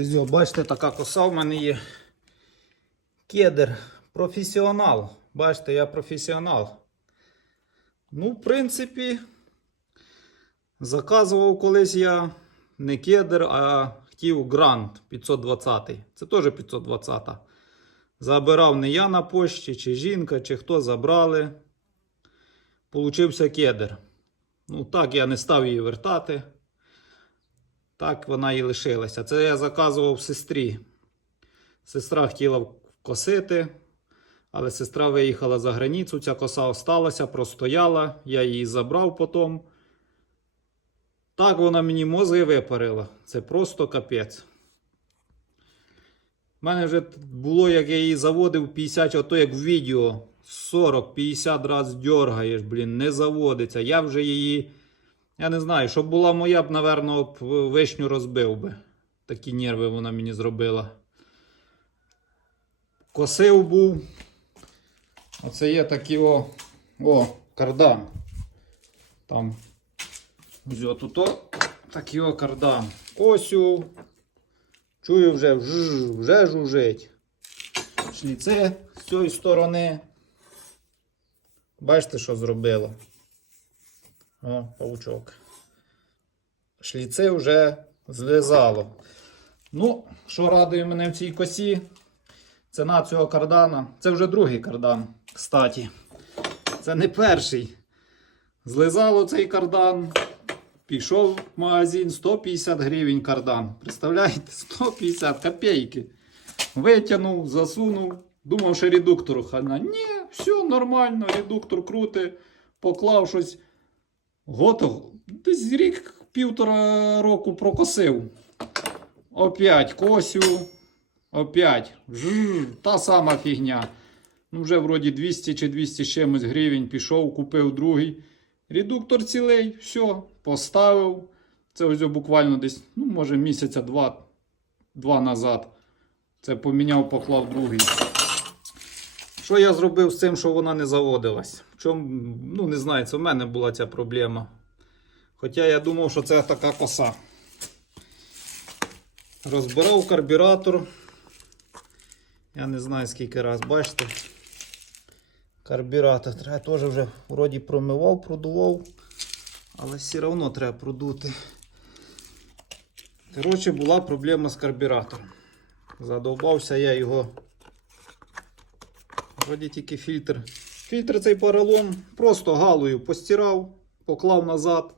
Ось, бачите, така коса в мене є. Кедр. Професіонал. Бачите, я професіонал. Ну, в принципі, заказував колись я не кедр, а хотів грант 520. Це теж 520. Забирав не я на пошті, чи жінка, чи хто забрали. Получився кедр. Ну, так я не став її вертати. Так вона і лишилася. Це я заказував сестрі. Сестра хотіла косити, але сестра виїхала за границю. Ця коса осталася, простояла. Я її забрав потім. Так вона мені мозги випарила. Це просто капець. У мене вже було, як я її заводив 50, ото як в відео. 40-50 раз дергаєш, блін, не заводиться. Я вже її. Я не знаю, щоб була моя б, напевно, вишню розбив би. Такі нерви вона мені зробила. Косив був. Оце є такі о. О, кардан. Там. Ось отут о, такий о кардан. Косю. Чую вже вж, вже жужить. Шліце з цієї сторони. Бачите, що зробило? О, паучок. Шліце вже злизало. Ну, що радує мене в цій косі? Ціна цього кардана. Це вже другий кардан, кстати. Це не перший. Злизало цей кардан. Пішов в магазин 150 гривень кардан. Представляєте? 150 копійки. Витягнув, засунув. Думав, що редуктору хана. Ні, все нормально, редуктор крути, поклав щось. Готов. Десь рік півтора року прокосив. Опять косю. Опять. Жжж, та сама фігня. Ну, вже вроді 200 чи 200 чимось гривень пішов, купив другий. Редуктор цілий, все, поставив. Це ось буквально десь, ну, може, місяця два, два назад. Це поміняв, поклав другий. Що я зробив з цим, що вона не заводилась? В чому, ну не знаю, це в мене була ця проблема. Хоча я думав, що це така коса. Розбирав карбюратор. Я не знаю скільки раз, бачите. Карбюратор треба теж вже вроді промивав, продував, але все одно треба продути. Коротше, була проблема з карбюратором. Задовбався я його. Вроді тільки фільтр. Фільтр цей поролон просто галою постирав, поклав назад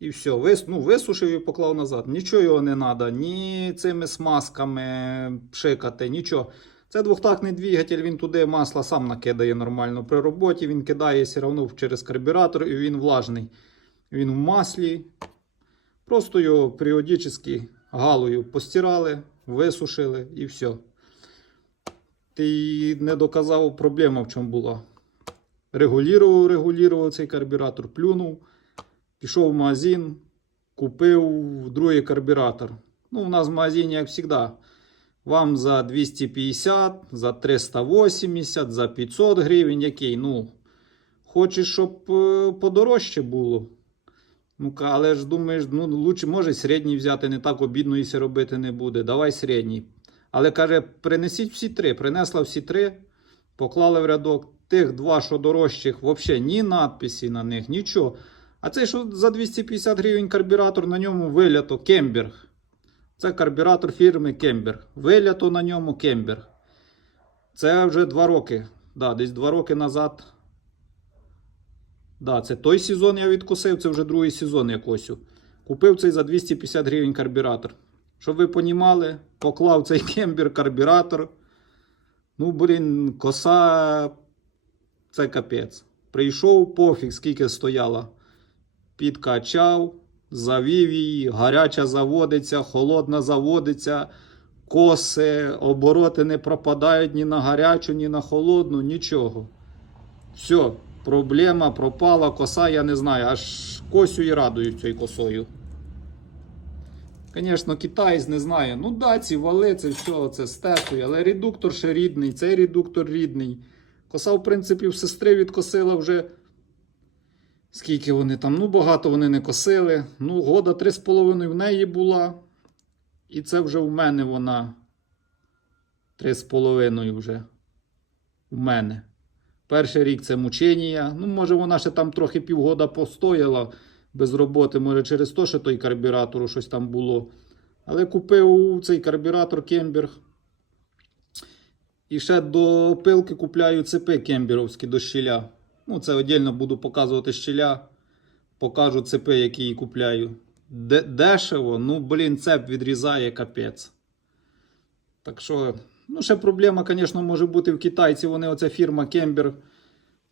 і все. Вис, ну, висушив і поклав назад. Нічого його не треба, ні цими смазками пшикати, нічого. Це двохтактний двигатель, він туди масло сам накидає нормально. При роботі він кидає все одно через карбюратор і він влажний. Він в маслі. Просто його періодично галою постирали, висушили і все. Ти не доказав проблема в чому була. Регулював, регулював цей карбюратор, плюнув, пішов в магазин, купив другий карбюратор. Ну, у нас в магазині, як завжди, вам за 250, за 380, за 500 гривень, який, ну, хочеш, щоб е, подорожче було. Ну, але ж думаєш, ну, лучше може середній взяти, не так обідно се робити не буде. Давай середній. Але каже, принесіть всі три. Принесла всі три, поклали в рядок. Тих два, що дорожчих, взагалі ні надписі на них, нічого. А цей, що за 250 гривень карбюратор, на ньому вилято Кемберг. Це карбюратор фірми Кемберг. Вилято на ньому Кемберг. Це вже два роки. Да, десь два роки назад. Да, це той сезон я відкусив, це вже другий сезон якось. Купив цей за 250 гривень карбюратор. Щоб ви понімали, поклав цей кембер карбюратор. Ну, блін, коса це капець. Прийшов пофіг, скільки стояла. Підкачав, завів її, гаряча заводиться, холодна заводиться, коси, обороти не пропадають ні на гарячу, ні на холодну, нічого. Все, проблема пропала, коса, я не знаю, аж косю і радують цією косою. Звісно, китаєць не знає. Ну да, ці вали, це все, це стесує, але редуктор ще рідний, цей редуктор рідний. Коса, в принципі, в сестри відкосила вже. Скільки вони там? Ну, багато вони не косили. Ну, года 3,5 в неї була. І це вже у мене вона 3,5 вже. У мене. Перший рік це мучення. Ну, може, вона ще там трохи півгода постояла без роботи, може, через те, що той карбюратор щось там було. Але купив цей карбюратор Кемберг. І ще до пилки купляю цепи кемберовські до щіля. Ну, це віддільно буду показувати щіля. Покажу цепи, які купляю. Де- дешево, ну, блін, цеп відрізає капець. Так що, ну, ще проблема, звісно, може бути в китайці. Вони, оця фірма Кембер,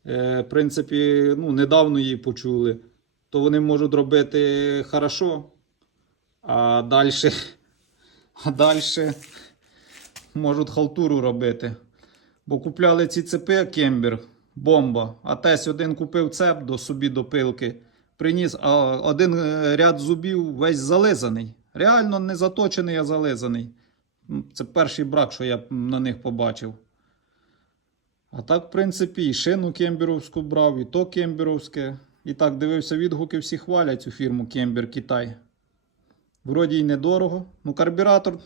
е, в принципі, ну, недавно її почули. То вони можуть робити хорошо, а далі, а далі можуть халтуру робити. Бо купляли ці цепи Кембер, бомба. А тесь один купив цеп до собі до пилки, приніс, а один е, ряд зубів весь зализаний. Реально не заточений, а зализаний. Це перший брак, що я на них побачив. А так, в принципі, і шину кемберовську брав, і то кемберовське. І так дивився відгуки, всі хвалять цю фірму Кембер Китай. Вроді й недорого. Ну, карбюратор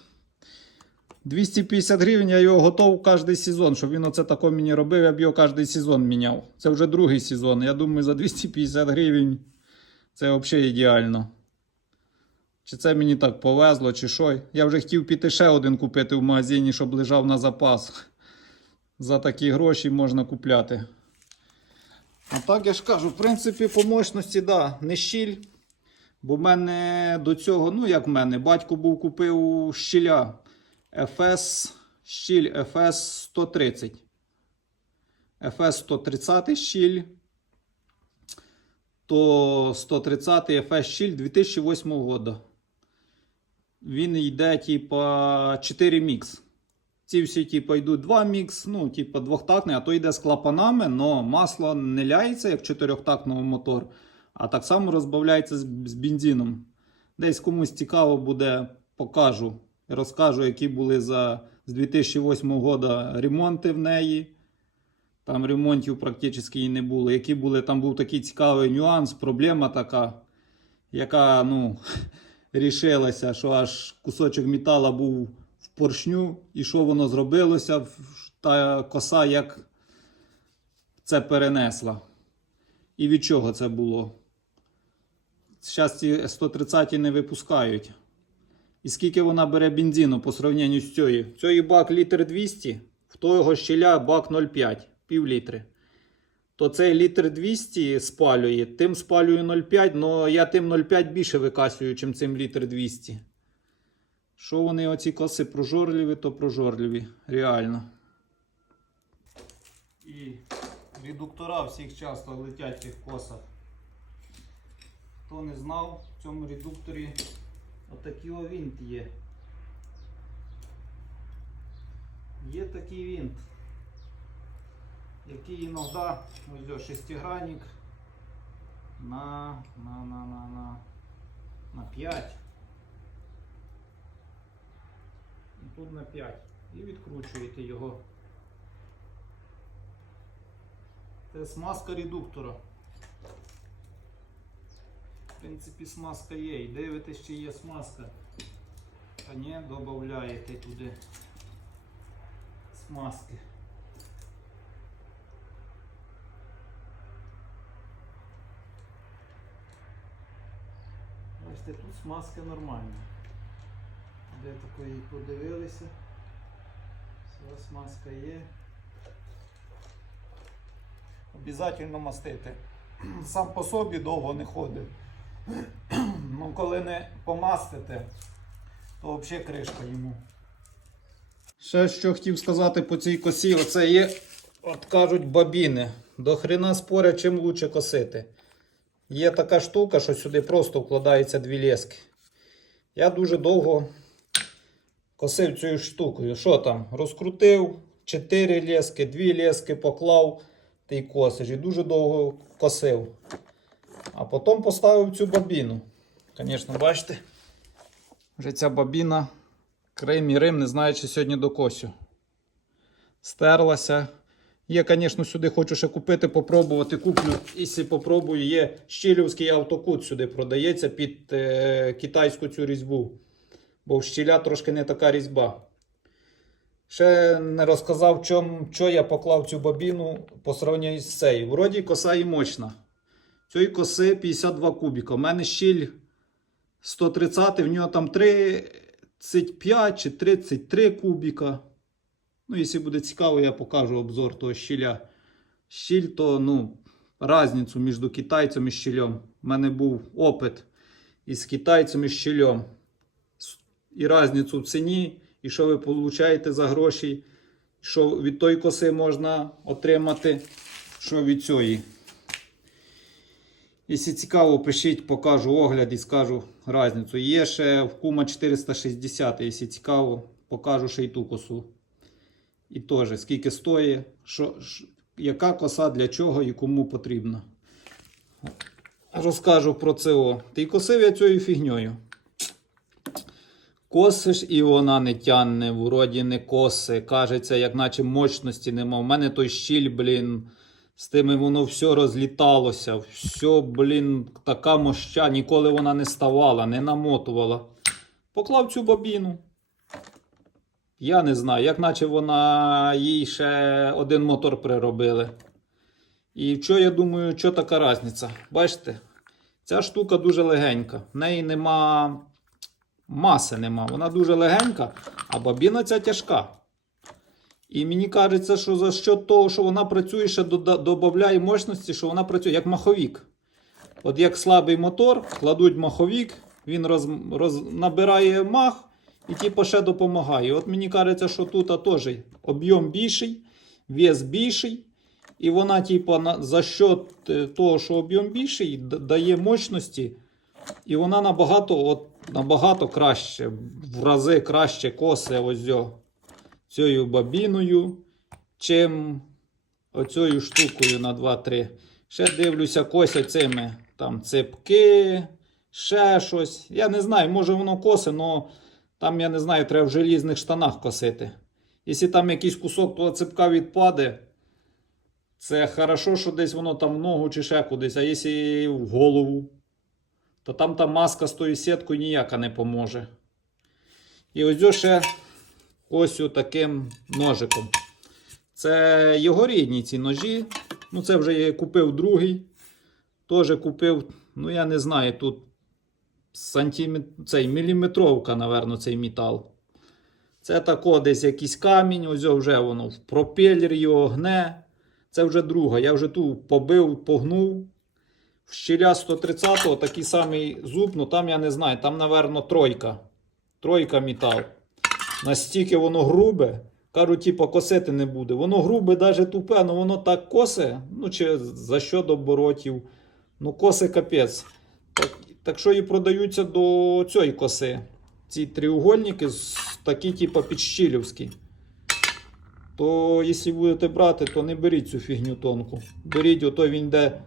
250 гривень, я його готов кожен сезон, щоб він оце тако мені робив, я б його кожен сезон міняв. Це вже другий сезон. Я думаю, за 250 гривень це взагалі ідеально. Чи це мені так повезло, чи що. Я вже хотів піти ще один купити в магазині, щоб лежав на запас. За такі гроші можна купляти. А так я ж кажу, в принципі, по мощності, да, не щіль. Бо в мене до цього, ну як в мене, батько був купив щіля. FS, щіль FS 130. FS 130 щіль. То 130 FS щіль 2008 года. Він йде, типа, 4 мікс. Ці всі, типа, йдуть 2 мікс, ну, типа, двохтактний, а то йде з клапанами, але масло не ляється, як чотирьохтактного мотор, а так само розбавляється з, з бензином. Десь комусь цікаво буде, покажу розкажу, які були за з 2008 года ремонти в неї. Там ремонтів практично і не було. Які були, там був такий цікавий нюанс, проблема така, яка ну, рішилася, що аж кусочок метала був поршню, і що воно зробилося, та коса як це перенесла. І від чого це було? Зараз ці 130 не випускають. І скільки вона бере бензину по сравненню з цією? Цієї бак літр 200, в того щеля бак 0,5, пів літри. То цей літр 200 спалює, тим спалює 0,5, але я тим 0,5 більше викасюю, чим цим літр 200. Що вони оці коси прожорливі, то прожорливі. Реально. І редуктора всіх часто летять в тих косах. Хто не знав, в цьому редукторі отакий винт є. Є такий винт, який іноді, ось шестигранник на, на, на, на, на, на 5. І тут на 5. І відкручуєте його. Це смазка редуктора. В принципі, смазка є. І дивитесь, чи є смазка. А ні, додаєте туди смазки. Бачите, тут смазка нормальна. Де такої подивилися. Все, смазка є. Обязательно мастити. Сам по собі довго не ходить. Ну, коли не помастите, то взагалі кришка йому. Ще що хотів сказати по цій косі, оце є, от кажуть, бабіни. До хрена спорять, чим лучше косити. Є така штука, що сюди просто вкладаються дві лески. Я дуже довго косив цією штукою. Що там? Розкрутив 4 лески, 2 лески поклав та й косиш. І дуже довго косив. А потім поставив цю бабіну. Звісно, бачите, вже ця бабіна Крим і Рим, не знаю, чи сьогодні докосю. Стерлася. Є, звісно, сюди хочу ще купити, попробувати. Куплю, якщо попробую, є щілівський автокут сюди продається під е, китайську цю різьбу. Бо в щіля трошки не така різьба. Ще не розказав, чом, що я поклав цю бобіну по сравненню з цією. Вроді коса і мощна. Цієї коси 52 кубіка. У мене щіль 130, в нього там 35 чи 33 кубіка. Ну, якщо буде цікаво, я покажу обзор того щіля. Щіль то, ну, різницю між китайцем і щілем. У мене був опит із китайцем і щілем. І різницю в ціні, і що ви получаєте за гроші, що від тої коси можна отримати, що від цієї. Якщо цікаво, пишіть, покажу огляд і скажу різницю. Є ще в Кума 460, якщо цікаво, покажу ще й ту косу. І теж, скільки стоїть, що, яка коса для чого і кому потрібна. Розкажу про ЦО. Ти косив я цією фігньою. Косиш і вона не тянне, вроді не коси. Кажеться, як наче мощності нема. У мене той щіль, блін, з тими воно все розліталося. Все, блін, така моща, ніколи вона не ставала, не намотувала. Поклав цю бобіну. Я не знаю, як наче вона їй ще один мотор приробили. І що я думаю, що така різниця? Бачите, ця штука дуже легенька. В неї нема маси нема. Вона дуже легенька, а бобіна ця тяжка. І мені кажеться, що за що того, що вона працює, ще додає мощності, що вона працює як маховік. От як слабий мотор, кладуть маховік, він роз, роз, набирає мах і типу ще допомагає. От мені кажеться, що тут теж об'єм більший, вес більший. І вона, типу, за е, того, що об'єм більший, дає мощності. І вона набагато, от, набагато краще, в рази краще косе ось цією бабіною, чим оцією штукою на 2-3. Ще дивлюся, косять цими там цепки, ще щось. Я не знаю, може воно косе, але там, я не знаю, треба в желізних штанах косити. Якщо там якийсь кусок того цепка відпаде, це хорошо, що десь воно там в ногу чи ще кудись, а якщо в голову, то там та маска з тою сіткою ніяка не поможе. І ось ще ось таким ножиком. Це його рідні ці ножі. Ну, це вже я купив другий. Теж купив, ну я не знаю, тут сантимет... цей міліметровка, напевно, цей метал. Це тако десь якийсь камінь, ось вже воно в пропелер його гне. Це вже друга. Я вже ту побив, погнув. В щіля 130-го такий самий зуб, ну там я не знаю, там, напевно, тройка. Тройка метал. Настільки воно грубе. Кажу, типу, косити не буде. Воно грубе, навіть тупе, але воно так косе. Ну, чи за що до оборотів. Ну, коси капець. Так, так що і продаються до цієї коси. Ці треугольники з- такі, типу, підщілівські. То, якщо будете брати, то не беріть цю фігню тонку. Беріть, ото він йде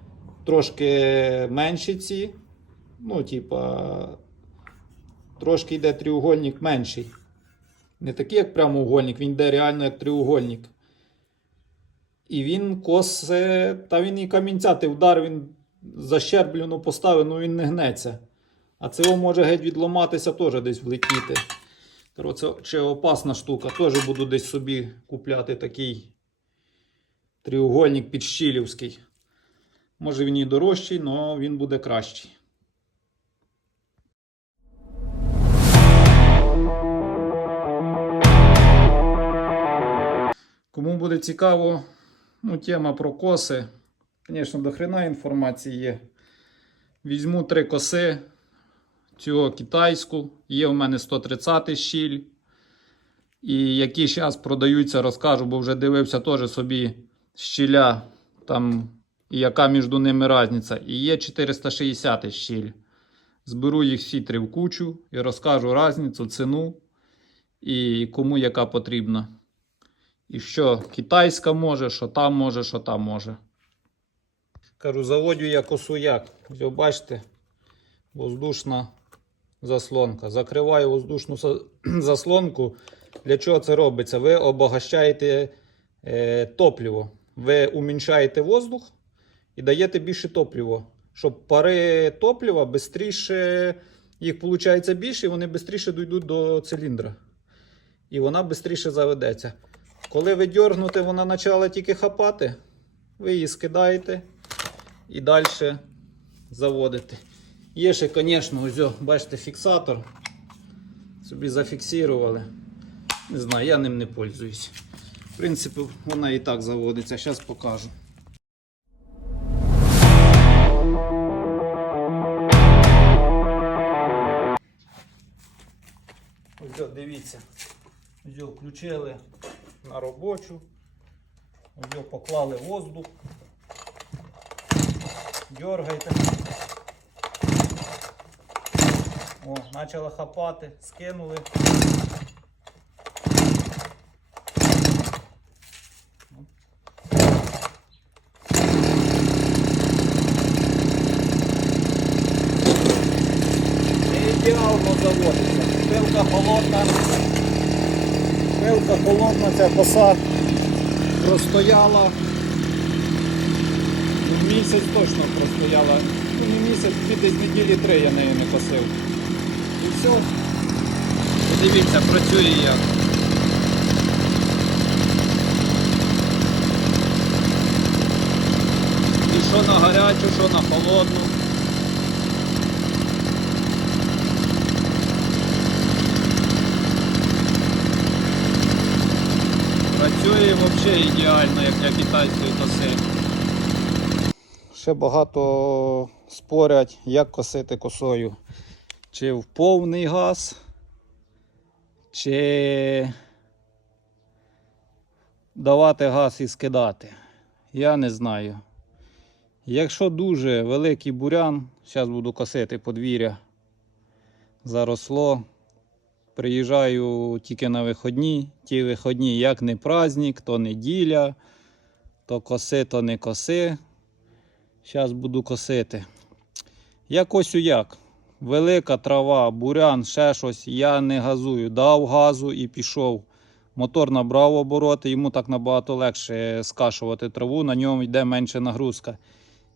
трошки менші ці. Ну, типа, трошки йде треугольник менший. Не такий, як прямоугольник, він йде реально як треугольник. І він косе, та він і камінця, ти вдар, він защерблено поставив, ну він не гнеться. А це може геть відламатися, теж десь влетіти. Це опасна штука. Теж буду десь собі купляти такий треугольник підщілівський. Може він і дорожчий, але він буде кращий. Кому буде цікаво, ну, тема про коси. Звісно, до хрена інформації є. Візьму три коси. Цього китайську. Є у мене 130 щіль. І які зараз продаються, розкажу, бо вже дивився теж собі щіля. Там, і яка між ними різниця. І є 460 щіль. Зберу їх всі три в кучу і розкажу різницю, ціну і кому яка потрібна. І що китайська може, що там може, що там може. Кажу, заводю я косу як. Ось бачите, воздушна заслонка. Закриваю воздушну заслонку. Для чого це робиться? Ви обогащаєте е, топливо. Ви уміншаєте воздух і даєте більше топлива. Щоб пари топлива швидше їх виходить більше, і вони швидше дійдуть до циліндра. І вона швидше заведеться. Коли ви дьоргнете, вона почала тільки хапати, ви її скидаєте і далі заводите. Є ще, звісно, ось, бачите, фіксатор. Собі зафіксували. Не знаю, я ним не пользуюсь. В принципі, вона і так заводиться. Зараз покажу. Ось, дивіться. Ось включили на робочу. Ось поклали воздух. Дергайте. О, почала хапати, скинули. Ідеально заводиться. Пилка холодна. Пилка холодна, ця коса простояла. Місяць точно простояла. Ну, не місяць, ці десь неділі три я нею не косив. І все. Подивіться, працює як. І що на гарячу, що на холодну. Працює взагалі ідеально, як для китайської коси. Ще багато спорять, як косити косою. Чи в повний газ, чи давати газ і скидати. Я не знаю. Якщо дуже великий бурян, зараз буду косити подвір'я, заросло. Приїжджаю тільки на виходні. Ті виходні, як не праздник, то неділя, то коси, то не коси. Зараз буду косити. Якось як. Велика трава, бурян, ще щось. Я не газую. Дав газу і пішов. Мотор набрав обороти, йому так набагато легше скашувати траву, на ньому йде менше нагрузка.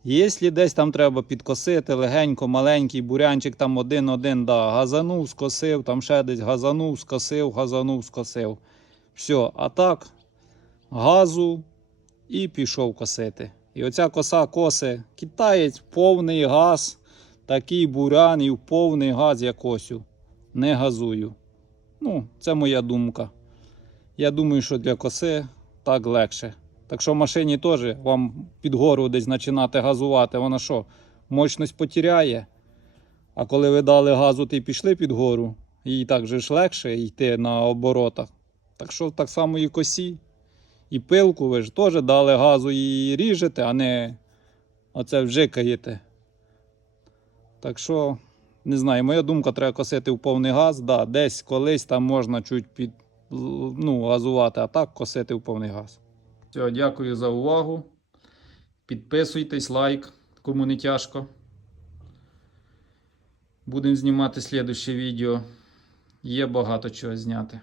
Якщо десь там треба підкосити легенько, маленький бурянчик, там один-один, да, газанув, скосив, там ще десь газанув, скосив, газанув, скосив. Все, а так, газу і пішов косити. І оця коса коси, китаєць, повний газ, такий бурян і повний газ я косю. Не газую. Ну, це моя думка. Я думаю, що для коси так легше. Так що в машині теж вам під гору десь починати газувати, вона що, мощність потеряє. А коли ви дали газу й пішли під гору, їй так же ж легше йти на оборотах. Так що так само і косі. І пилку ви ж теж дали газу і ріжете, а не оце вжикаєте. Так що, не знаю, моя думка, треба косити в повний газ. Да, десь колись там можна чуть під, ну, газувати, а так косити в повний газ. Все, дякую за увагу. Підписуйтесь, лайк, кому не тяжко. Будемо знімати слідуще відео. Є багато чого зняти.